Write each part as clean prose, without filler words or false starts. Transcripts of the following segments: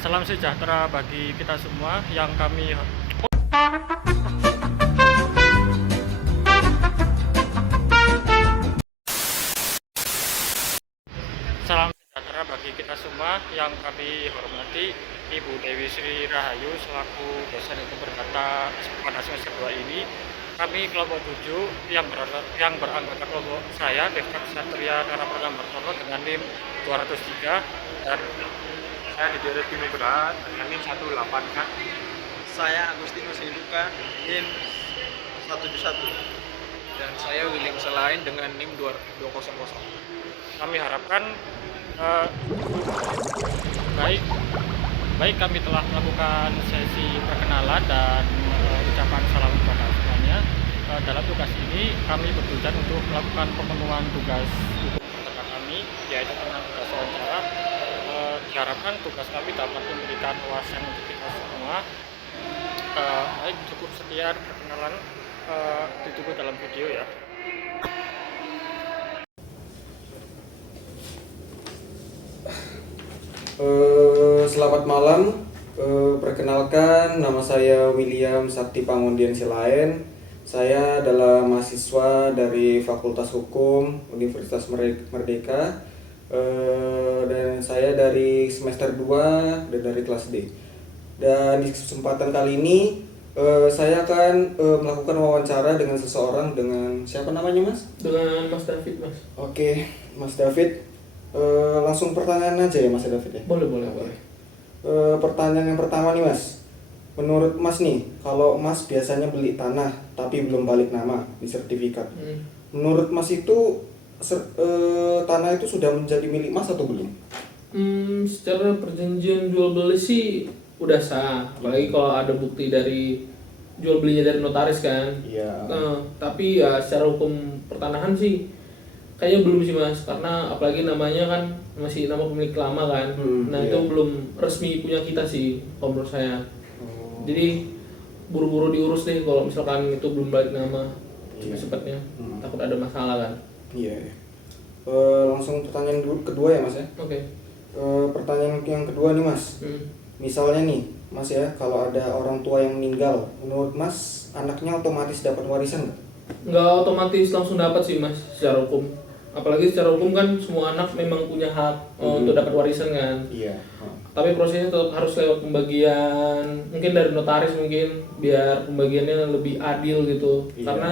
Salam sejahtera bagi kita semua yang kami Salam sejahtera bagi kita semua yang kami hormati Ibu Dewi Sri Rahayu selaku dosen hukum perdata pada semester 2 ini. Kami kelompok 7 yang beranggotakan kelompok saya Devta Satria Nara Pragambartono dengan NIM 203 dan Saya Didier Timo Berat dengan NIM 18 Kak. Saya Agustinus Hinduka, NIM 171. Dan saya William Selain dengan NIM 200. kami harapkan eh, baik kami telah melakukan sesi perkenalan dan ucapan salam kepada semuanya. Dalam tugas ini kami bertujuan untuk melakukan pemenuhan tugas peserta kami, yaitu tentang tugas wawancara. Diharapkan tugas kami dapat memberikan wawasan untuk kita semua. Baik, cukup sekian perkenalan, ditunggu dalam video ya. Selamat malam. Perkenalkan, nama saya William Sakti Pangondian Silaen. Saya adalah mahasiswa dari Fakultas Hukum Universitas Merdeka, dan saya dari semester 2 dan dari kelas D. Dan di kesempatan kali ini saya akan melakukan wawancara dengan seseorang. Dengan siapa namanya, Mas? Dengan Mas David, Mas. Oke, Mas David. Langsung pertanyaan aja ya Mas David ya? Boleh. Pertanyaan yang pertama nih Mas. Menurut Mas nih, kalau Mas biasanya beli tanah tapi belum balik nama di sertifikat, menurut Mas itu tanah itu sudah menjadi milik Mas atau belum? Secara perjanjian jual beli sih udah sah, apalagi kalau ada bukti dari jual belinya dari notaris kan. Iya. Tapi ya secara hukum pertanahan sih kayaknya belum sih Mas, karena apalagi namanya kan masih nama pemilik lama kan. Nah iya. itu belum resmi punya kita sih kalau menurut saya. Jadi buru-buru diurus deh kalau misalkan itu belum balik nama cepatnya. Takut ada masalah kan. Iya. Langsung pertanyaan kedua ya Mas ya? Oke. Pertanyaan yang kedua nih Mas. Misalnya nih Mas ya, kalau ada orang tua yang meninggal, menurut Mas anaknya otomatis dapat warisan nggak? Nggak otomatis langsung dapat sih Mas secara hukum. Apalagi secara hukum kan semua anak memang punya hak untuk dapat warisan kan. Iya. Tapi prosesnya tetap harus lewat pembagian, mungkin dari notaris mungkin, biar pembagiannya lebih adil gitu. Iya. Karena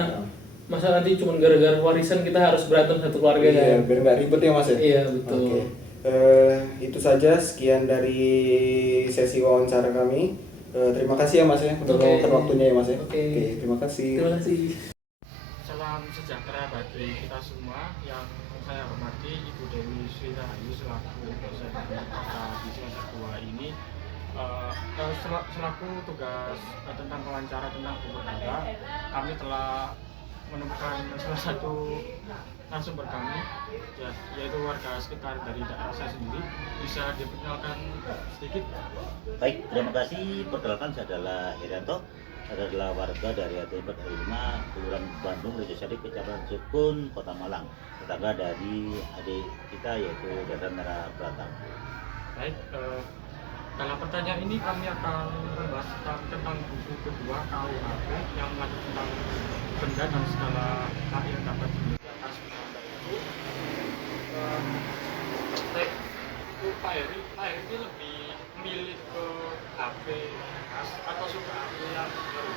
masa nanti cuma gara-gara warisan kita harus berantem satu keluarga Iya, kan. biar nggak ribet ya Mas ya? Iya betul. Oke. Itu saja sekian dari sesi wawancara kami. Terima kasih ya Mas ya untuk meluangkan waktunya ya Mas ya. Oke. Terima kasih. Terima kasih. Salam sejahtera bagi kita semua yang saya hormati Ibu Dewi Sri Rahayu selaku dosen di semester 2 ini. Selaku tugas tentang wawancara tentang hukum perdata, kami telah menemukan salah satu narasumber kami, ya, yaitu warga sekitar dari daerah saya sendiri. Bisa diperkenalkan sedikit? Baik, terima kasih. Perkenalkan, saya adalah Herianto. Saya adalah warga dari RT 45, Kelurahan Bandung, Rejosari, Kecamatan Sukun, Kota Malang. Tetangga dari adik kita yaitu Dada Merah Pratama. Baik, dalam pertanyaan ini kami akan membahas tentang buku kedua KUHP yang mengatur tentang benda dan segala hak yang dapat dimiliki atas benda itu. Pak Heri ini lebih milih ke HP atau suka HP yang baru?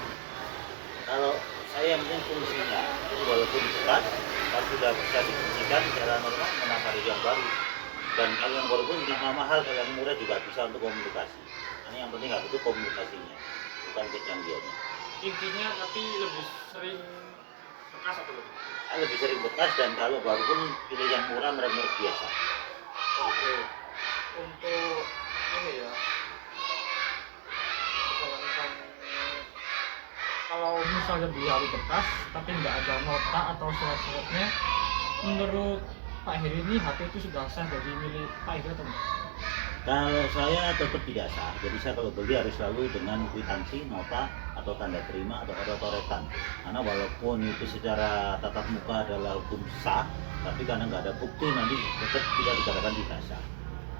Kalau saya mungkin fungsinya, walaupun berat, tapi sudah bisa difungsikan secara normal menambah yang baru. Dan kalau yang baru pun nggak mahal, kalau yang murah juga bisa untuk komunikasi. Ini yang penting harus itu komunikasinya, bukan kecanggihannya. Intinya tapi lebih sering bekas atau lebih? Saya lebih sering bekas, dan kalau baru pun pilih yang murah, merek-merek biasa. Oke, untuk ini ya, kalau misalnya beli HP bekas tapi nggak ada nota atau surat-suratnya, menurut Pak Heri ini HP itu sudah sah jadi milik Pak Heri atau enggak? Kalau saya tetap tidak sah, jadi saya kalau beli harus selalu dengan kwitansi, nota, atau tanda terima, atau coret-coretan. Karena walaupun itu secara tatap muka adalah hukum sah, tapi karena nggak ada bukti nanti tetap tidak dikatakan tidak sah.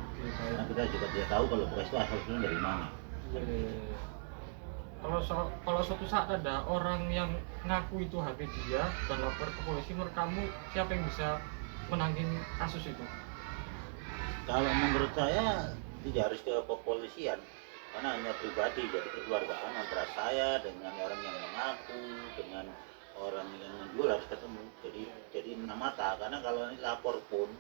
Oke. Karena kita juga tidak tahu kalau beras itu asal usulnya dari mana. Iya. Kalau suatu saat ada orang yang ngaku itu HP dia dan lapor ke polisi, menurut kamu siapa yang bisa menangin kasus itu? Kalau menurut saya tidak harus ke kepolisian, karena hanya pribadi, jadi kekeluargaan antara saya dengan orang yang mengaku dengan orang yang menjual harus ketemu. Jadi enam mata, karena kalau ini lapor pun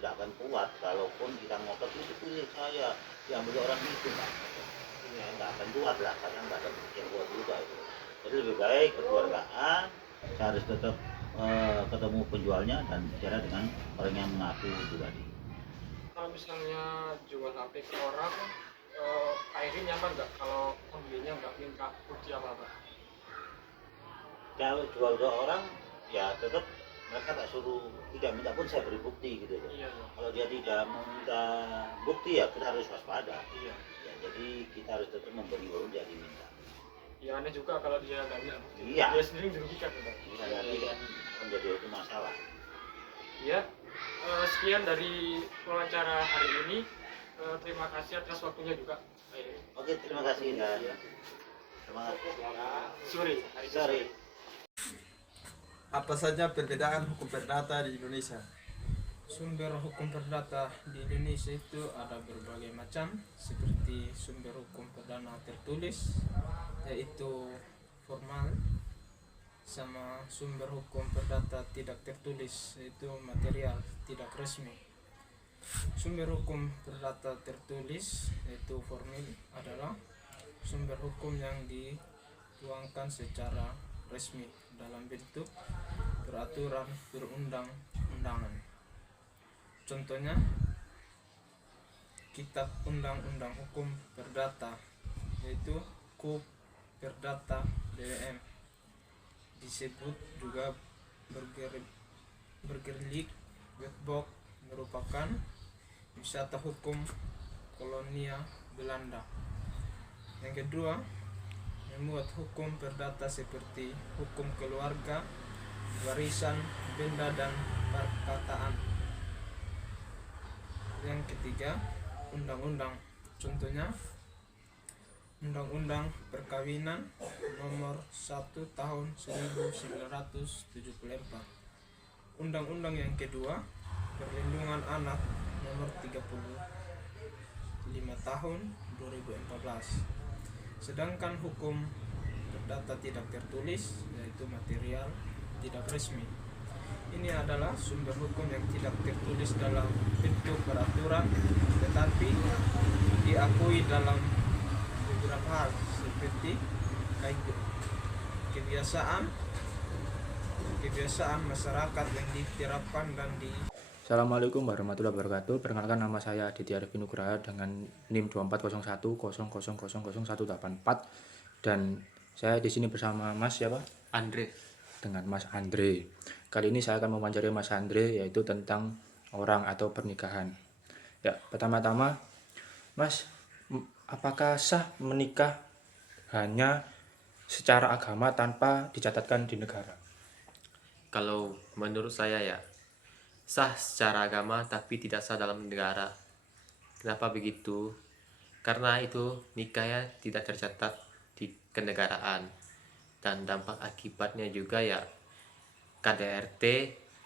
tidak akan kuat. Kalaupun kita ngotot itu punya saya diambil orang itu nggak akan kuat lah, karena nggak ada bukti yang kuat juga itu. Jadi lebih baik kekeluargaan, saya harus tetap ketemu penjualnya dan bicara dengan orang yang mengaku itu tadi. Kalau misalnya jual HP ke orang, akhirnya nyaman nggak kalau pembelinya nggak minta bukti apa-apa? Kalau jual ke orang ya tetap mereka tak suruh, tidak minta pun saya beri bukti gitu loh. Iya. Kalau dia tidak meminta bukti ya kita harus waspada. Iya. Ya, jadi kita harus tetap memberi baru dia diminta. Ya aneh juga kalau dia nggak minta bukti. Iya. Dia sendiri dirugikan kan? Bisa nanti kan menjadi itu masalah. Ya, sekian dari wawancara hari ini. Terima kasih atas waktunya juga. Oke, terima kasih dan semangat. Sorry. Apa saja perbedaan hukum perdata di Indonesia? Sumber hukum perdata di Indonesia itu ada berbagai macam, seperti sumber hukum perdana tertulis yaitu formal, sama sumber hukum perdata tidak tertulis yaitu material tidak resmi. Sumber hukum perdata tertulis yaitu formal adalah sumber hukum yang dituangkan secara resmi dalam bentuk peraturan perundang-undangan. Contohnya, Kitab Undang-Undang Hukum Perdata yaitu KUP Perdata BWM, disebut juga Burgerlijk Wetboek, merupakan wisata hukum kolonial Belanda. Yang kedua, membuat hukum perdata seperti hukum keluarga, warisan, benda dan perkataan. Yang ketiga, undang-undang. Contohnya Undang-Undang Perkawinan Nomor 1 Tahun 1974. Undang-undang yang kedua, Perlindungan Anak Nomor 35 Tahun 2014. Sedangkan hukum perdata tidak tertulis yaitu material tidak resmi. Ini adalah sumber hukum yang tidak tertulis dalam bentuk peraturan tetapi diakui dalam beberapa hal seperti kebiasaan masyarakat yang diterapkan dan di. Assalamualaikum warahmatullahi wabarakatuh. Perkenalkan, nama saya Aditya Arifin Nugraha dengan NIM 240100000184 dan saya di sini bersama Mas siapa? Andre. Dengan Mas Andre. Kali ini saya akan mewawancarai Mas Andre yaitu tentang orang atau pernikahan. Ya, pertama-tama Mas, apakah sah menikah hanya secara agama tanpa dicatatkan di negara? Kalau menurut saya ya, sah secara agama tapi tidak sah dalam negara. Kenapa begitu? Karena itu nikahnya tidak tercatat di kenegaraan dan dampak akibatnya juga ya KDRT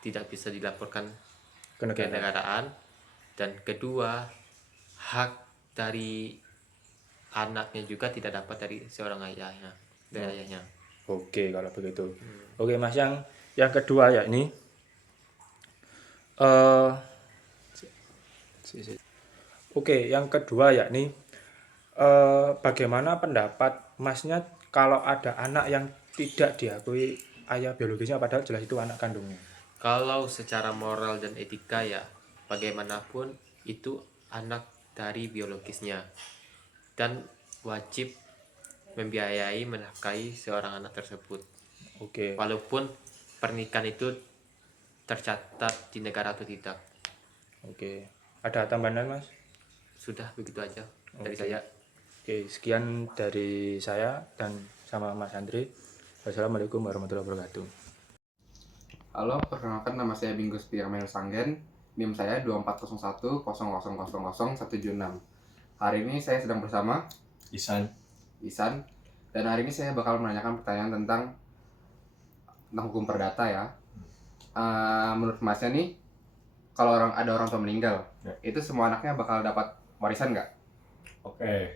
tidak bisa dilaporkan ke kenegaraan, dan kedua hak dari anaknya juga tidak dapat dari seorang ayahnya, dari ayahnya. Oke, kalau begitu. Oke Mas, yang kedua ya ini Oke, yang kedua yakni bagaimana pendapat Masnya kalau ada anak yang tidak diakui ayah biologisnya padahal jelas itu anak kandungnya? Kalau secara moral dan etika ya bagaimanapun itu anak dari biologisnya dan wajib membiayai menafkahi seorang anak tersebut. Oke. Walaupun pernikahan itu tercatat di negara atau tidak. Oke. Ada tambahan Mas? Sudah begitu aja dari saya. Oke, sekian dari saya dan sama Mas Andre. Wassalamualaikum warahmatullahi wabarakatuh. Halo, perkenalkan nama saya Binggus Pirmail Sanggen. NIM saya 240100000176. Hari ini saya sedang bersama Isan. Dan hari ini saya bakal menanyakan pertanyaan tentang hukum perdata ya. Menurut Masnya nih, kalau ada orang tua meninggal, Ya. itu semua anaknya bakal dapat warisan nggak? Oke,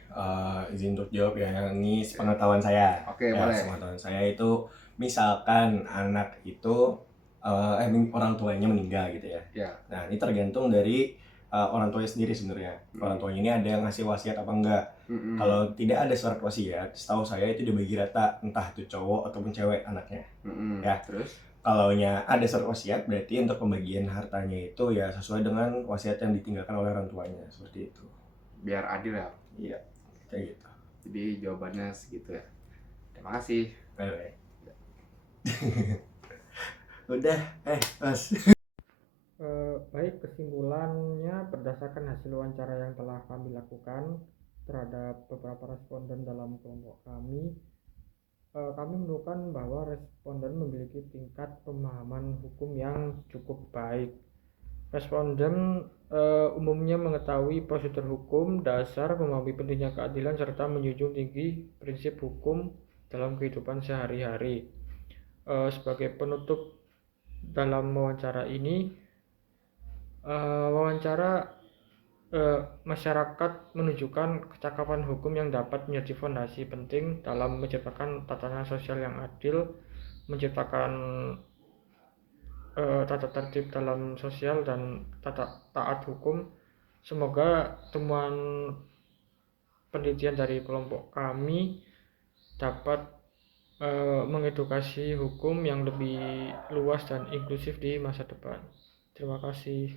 izin untuk jawab ya. Ini sepengetahuan saya. Oke, ya, boleh. sepengetahuan saya itu misalkan anak itu orang tuanya meninggal gitu ya. Ya. Nah, ini tergantung dari orang tuanya sendiri sebenarnya. Orang tuanya ini ada yang ngasih wasiat apa enggak. Kalau tidak ada surat wasiat, setahu saya itu dibagi rata, entah itu cowok ataupun cewek anaknya. Ya. Terus? Kalaunya ada surat wasiat, berarti untuk pembagian hartanya itu ya sesuai dengan wasiat yang ditinggalkan oleh orang tuanya, seperti itu. Biar adil ya. Iya, kayak gitu. Jadi jawabannya segitu ya. Terima kasih. Bye. Udah, Mas. Baik, kesimpulannya berdasarkan hasil wawancara yang telah kami lakukan terhadap beberapa responden dalam kelompok kami menemukan bahwa responden memiliki tingkat pemahaman hukum yang cukup baik. Responden umumnya mengetahui prosedur hukum, dasar, memahami pentingnya keadilan, serta menjunjung tinggi prinsip hukum dalam kehidupan sehari-hari. Sebagai penutup dalam wawancara ini, masyarakat menunjukkan kecakapan hukum yang dapat menjadi fondasi penting dalam menciptakan tatanan sosial yang adil, menciptakan tata tertib dalam sosial dan taat hukum. Semoga temuan penelitian dari kelompok kami dapat mengedukasi hukum yang lebih luas dan inklusif di masa depan. Terima kasih.